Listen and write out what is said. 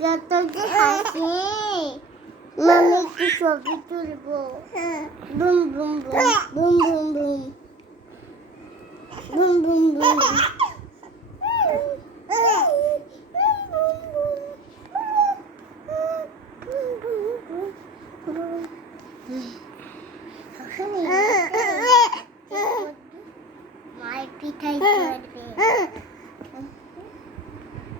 কত যে হাসি মামি কি ছবি তুলবো boom boom boom boom boom boom boom boom boom মায়ের পিঠাই করবে